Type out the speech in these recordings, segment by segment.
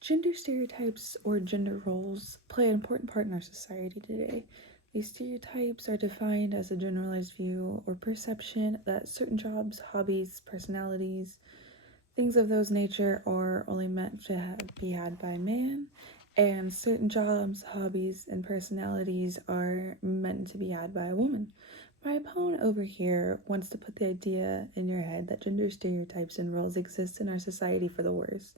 Gender stereotypes or gender roles play an important part in our society today. These stereotypes are defined as a generalized view or perception that certain jobs, hobbies, personalities, things of those nature are only meant to be had by a man, and certain jobs, hobbies, and personalities are meant to be had by a woman. My opponent over here wants to put the idea in your head that gender stereotypes and roles exist in our society for the worse.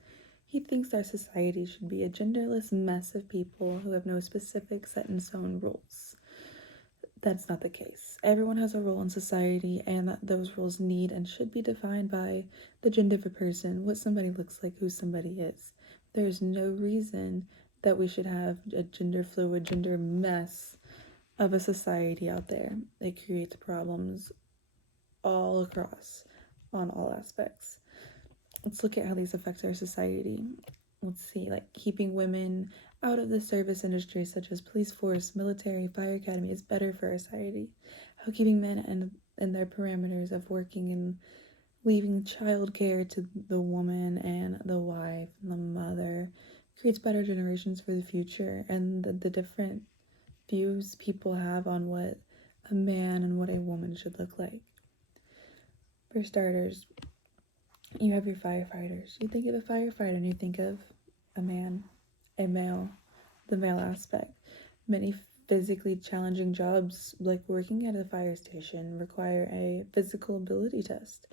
He thinks our society should be a genderless mess of people who have no specific set in stone rules. That's not the case. Everyone has a role in society, and that those roles need and should be defined by the gender of a person, what somebody looks like, who somebody is. There's no reason that we should have a gender fluid, gender mess of a society out there. It creates problems all across, on all aspects. Let's look at how these affect our society. Let's see, like keeping women out of the service industry such as police force, military, fire academy is better for our society. How keeping men in their parameters of working and leaving childcare to the woman and the wife and the mother creates better generations for the future, and the different views people have on what a man and what a woman should look like. For starters, you have your firefighters. You think of a firefighter and you think of a man, a male, the male aspect. Many physically challenging jobs, like working at a fire station, require a physical ability test.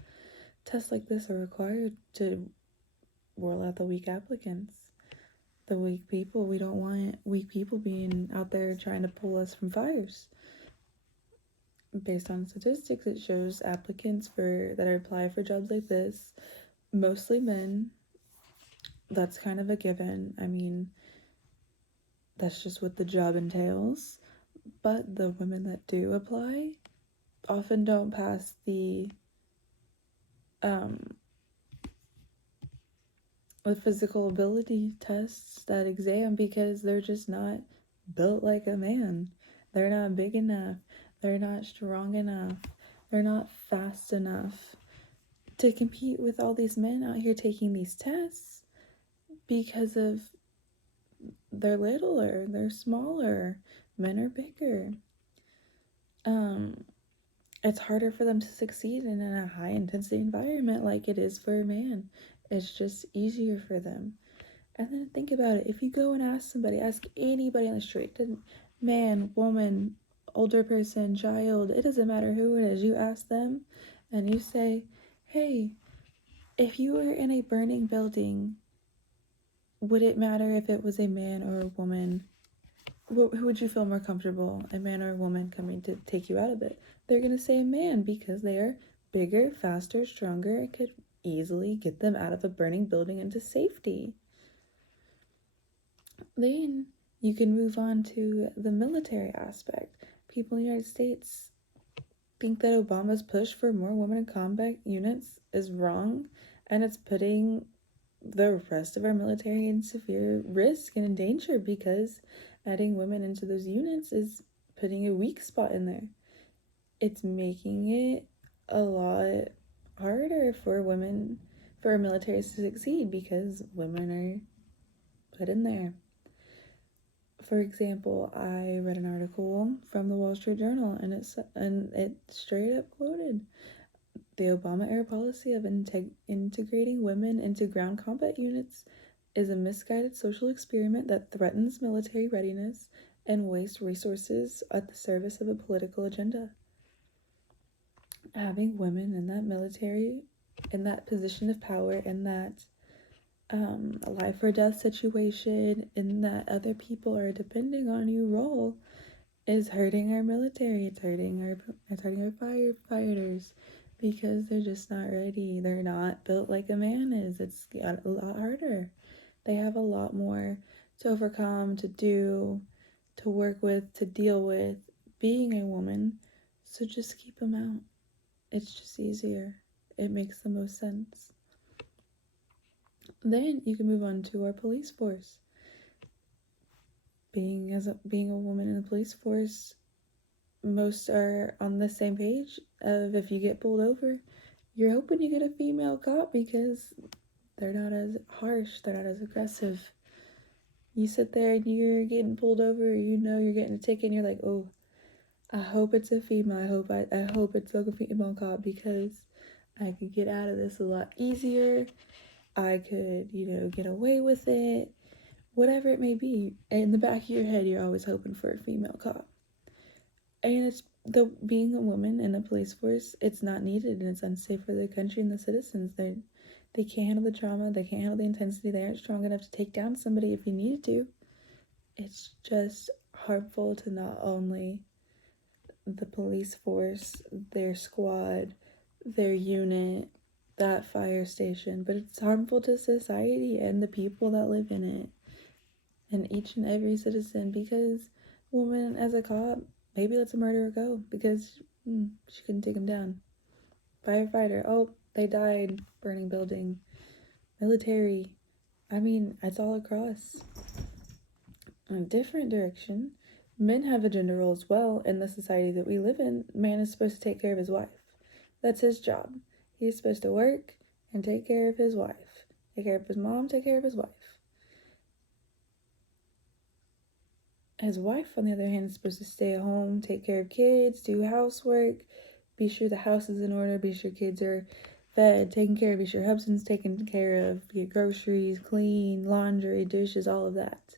Tests like this are required to rule out the weak applicants, the weak people. We don't want weak people being out there trying to pull us from fires. Based on statistics, it shows applicants that apply for jobs like this, mostly men. That's kind of a given. I mean, that's just what the job entails. But the women that do apply often don't pass the physical ability tests, that exam, because they're just not built like a man. They're not big enough. They're not strong enough. They're not fast enough to compete with all these men out here taking these tests because of they're littler, they're smaller, men are bigger. It's harder for them to succeed in a high intensity environment like it is for a man. It's just easier for them. And then think about it. If you go and ask anybody on the street, man, woman, older person, child, it doesn't matter who it is, you ask them and you say, hey, if you were in a burning building, would it matter if it was a man or a woman? Who would you feel more comfortable, a man or a woman coming to take you out of it? They're going to say a man because they are bigger, faster, stronger, and could easily get them out of a burning building into safety. Then you can move on to the military aspect. People in the United States think that Obama's push for more women in combat units is wrong, and it's putting the rest of our military in severe risk and in danger, because adding women into those units is putting a weak spot in there. It's making it a lot harder for women, for our military to succeed, because women are put in there. For example, I read an article from the Wall Street Journal, and it straight up quoted the Obama era policy of integrating women into ground combat units is a misguided social experiment that threatens military readiness and wastes resources at the service of a political agenda. Having women in that military, in that position of power, in that a life or death situation, in that other people are depending on you role, is hurting our military. It's hurting our firefighters, because they're just not ready. They're not built like a man is. It's got a lot harder. They have a lot more to overcome, to do, to work with, to deal with being a woman. So just keep them out. It's just easier. It makes the most sense. Then you can move on to our police force. Being a woman in the police force, most are on the same page of, if you get pulled over, you're hoping you get a female cop because they're not as harsh, they're not as aggressive. You sit there and you're getting pulled over, you know you're getting a ticket, and you're like, oh, I hope it's a female. I hope it's like a female cop because I could get out of this a lot easier. I could, get away with it. Whatever it may be. In the back of your head, you're always hoping for a female cop. And it's being a woman in the police force, it's not needed and it's unsafe for the country and the citizens. They can't handle the trauma, they can't handle the intensity, they aren't strong enough to take down somebody if you need to. It's just harmful to not only the police force, their squad, their unit, that fire station, but it's harmful to society and the people that live in it and each and every citizen because woman as a cop maybe lets a murderer go because she couldn't take him down. Firefighter, oh, they died, burning building. Military, I mean, it's all across. In a different direction, men have a gender role as well in the society that we live in. Man is supposed to take care of his wife. That's his job. He's supposed to work and take care of his wife. Take care of his mom, take care of his wife. His wife, on the other hand, is supposed to stay at home, take care of kids, do housework, be sure the house is in order, be sure kids are fed, taken care of, be sure husband's taken care of, get groceries, clean, laundry, dishes, all of that.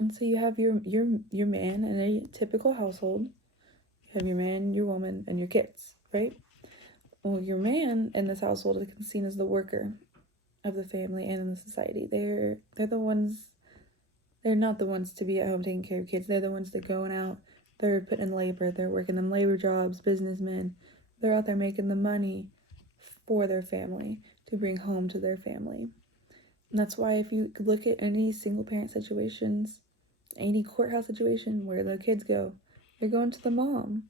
And so you have your man in a typical household. You have your man, your woman, and your kids, right? Well, your man in this household is seen as the worker of the family and in the society. They're the ones. They're not the ones to be at home taking care of kids. They're the ones that are going out. They're putting in labor. They're working them labor jobs, businessmen. They're out there making the money for their family to bring home to their family. And that's why if you look at any single parent situations, any courthouse situation where the kids go, they're going to the mom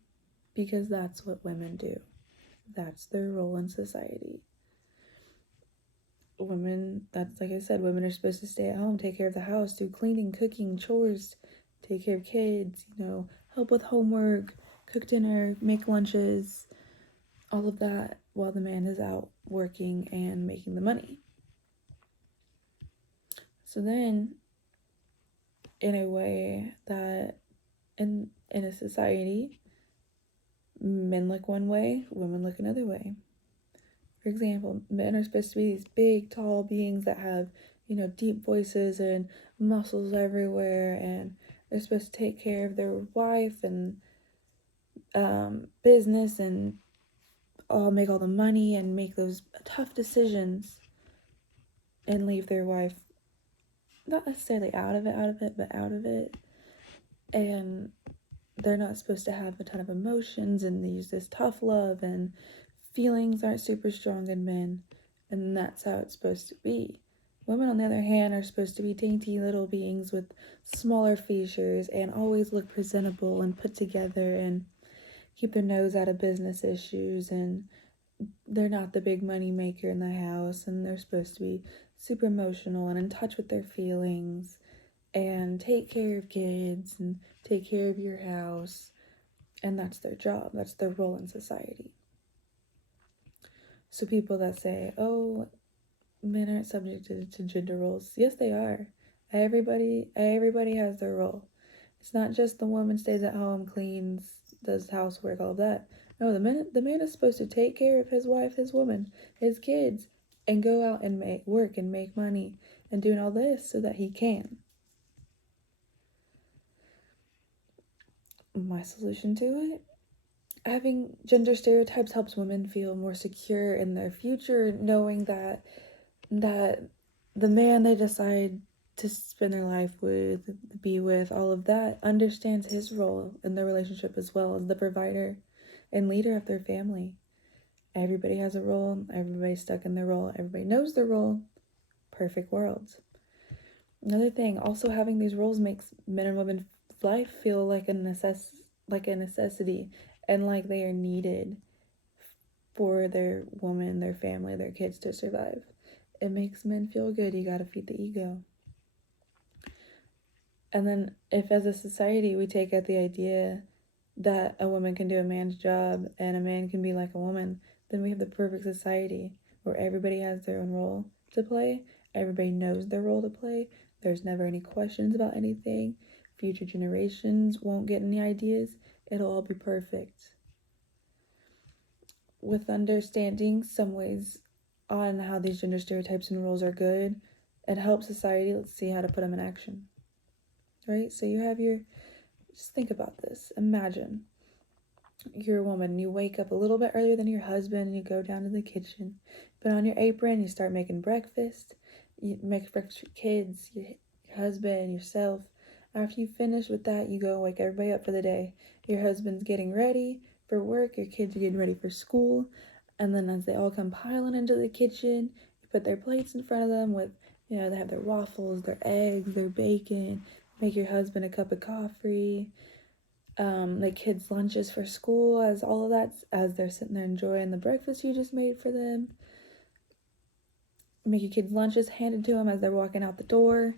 because that's what women do. That's their role in society. Women, that's like I said, women are supposed to stay at home, take care of the house, do cleaning, cooking, chores, take care of kids, help with homework, cook dinner, make lunches, all of that while the man is out working and making the money. So then, in a way that in a society, men look one way, women look another way. For example, men are supposed to be these big, tall beings that have, deep voices and muscles everywhere, and they're supposed to take care of their wife and business and make all the money and make those tough decisions and leave their wife not necessarily out of it, but out of it. And they're not supposed to have a ton of emotions, and they use this tough love, and feelings aren't super strong in men, and that's how it's supposed to be. Women, on the other hand, are supposed to be dainty little beings with smaller features and always look presentable and put together and keep their nose out of business issues, and they're not the big money maker in the house, and they're supposed to be super emotional and in touch with their feelings and take care of kids and take care of your house, and that's their job. That's their role in society. So people that say, oh, men aren't subjected to gender roles, yes, they are. Everybody has their role. It's not just the woman stays at home, cleans, does housework, all of that. No, the man is supposed to take care of his wife, his woman, his kids, and go out and work and make money and doing all this so that he can. My solution to it? Having gender stereotypes helps women feel more secure in their future, knowing that the man they decide to spend their life with, be with, all of that, understands his role in the relationship as well as the provider and leader of their family. Everybody has a role. Everybody's stuck in their role. Everybody knows their role. Perfect world. Another thing, also having these roles makes men and women's life feel like a necessity and like they are needed for their woman, their family, their kids to survive. It makes men feel good. You gotta feed the ego. And then if as a society we take out the idea that a woman can do a man's job and a man can be like a woman, then we have the perfect society where everybody has their own role to play, everybody knows their role to play, There's never any questions about anything. Future generations won't get any ideas. It'll all be perfect. With understanding some ways on how these gender stereotypes and rules are good, it helps society. Let's see how to put them in action. Right? So you have just think about this. Imagine you're a woman, you wake up a little bit earlier than your husband, and you go down to the kitchen, put on your apron, you start making breakfast. You make breakfast for your kids, your husband, yourself. After you finish with that, you go wake everybody up for the day. Your husband's getting ready for work, your kids are getting ready for school, and then as they all come piling into the kitchen, you put their plates in front of them with, they have their waffles, their eggs, their bacon, make your husband a cup of coffee, the kids' lunches for school, as all of that, as they're sitting there enjoying the breakfast you just made for them. Make your kids' lunches handed to them as they're walking out the door.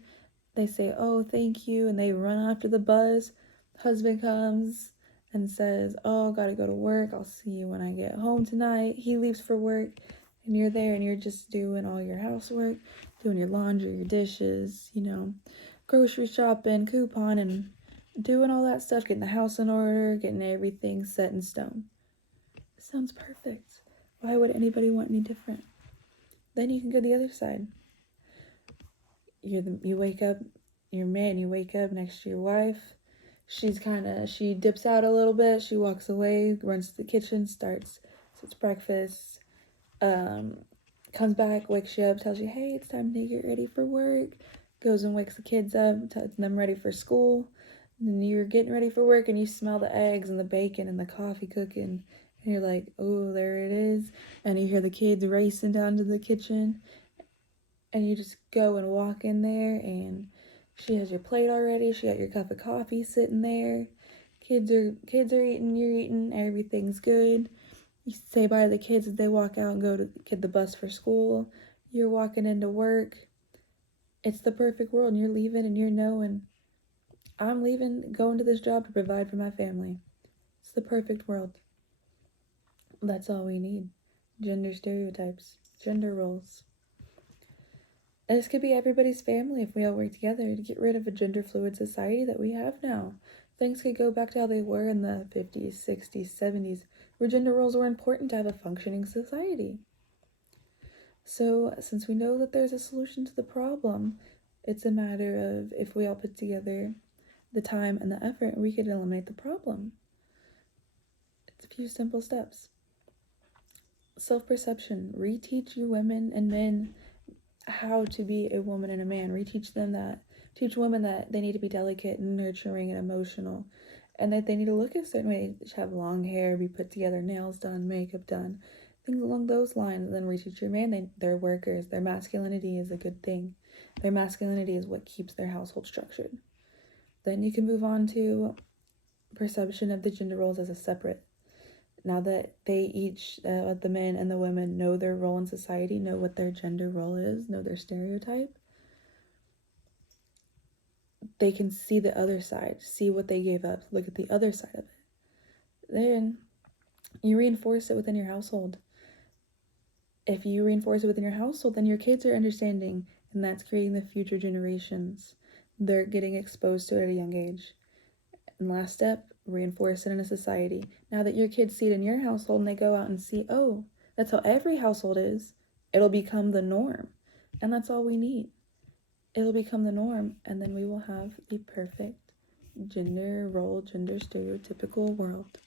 They say, "Oh, thank you," and they run after the bus. Husband comes and says, "Oh, gotta go to work. I'll see you when I get home tonight." He leaves for work, and you're there, and you're just doing all your housework, doing your laundry, your dishes, grocery shopping, coupon, and doing all that stuff, getting the house in order, getting everything set in stone. It sounds perfect. Why would anybody want any different? Then you can go the other side. You wake up, you're man, you wake up next to your wife. She dips out a little bit, she walks away, runs to the kitchen, starts breakfast, comes back, wakes you up, tells you, "Hey, it's time to get ready for work." Goes and wakes the kids up, tells them ready for school. And you're getting ready for work and you smell the eggs and the bacon and the coffee cooking. And you're like, "Oh, there it is." And you hear the kids racing down to the kitchen. And you just go and walk in there and she has your plate already. She got your cup of coffee sitting there. Kids are eating, you're eating, everything's good. You say bye to the kids as they walk out and go to get the bus for school. You're walking into work. It's the perfect world, and you're leaving and you're knowing, I'm leaving, going to this job to provide for my family. It's the perfect world. That's all we need. Gender stereotypes, gender roles. And this could be everybody's family if we all work together to get rid of a gender fluid society that we have now. Things could go back to how they were in the 50s, 60s, 70s, where gender roles were important to have a functioning society. So, since we know that there's a solution to the problem, it's a matter of if we all put together the time and the effort, we could eliminate the problem. It's a few simple steps. Self-perception. Reteach you women and men how to be a woman and a man. Teach women that they need to be delicate and nurturing and emotional, and that they need to look a certain way. They should have long hair, be put together, nails done, makeup done, things along those lines. And then reteach your man they're workers. Their masculinity is a good thing. Their masculinity is what keeps their household structured. Then you can move on to perception of the gender roles as a separate. Now that they each, the men and the women, know their role in society, know what their gender role is, know their stereotype, they can see the other side, see what they gave up, look at the other side of it. Then you reinforce it within your household. If you reinforce it within your household, then your kids are understanding, and that's creating the future generations. They're getting exposed to it at a young age. And last step, reinforce it in a society. Now that your kids see it in your household and they go out and see, oh, that's how every household is, it'll become the norm. And that's all we need. It'll become the norm, and then we will have the perfect gender role, gender stereotypical world.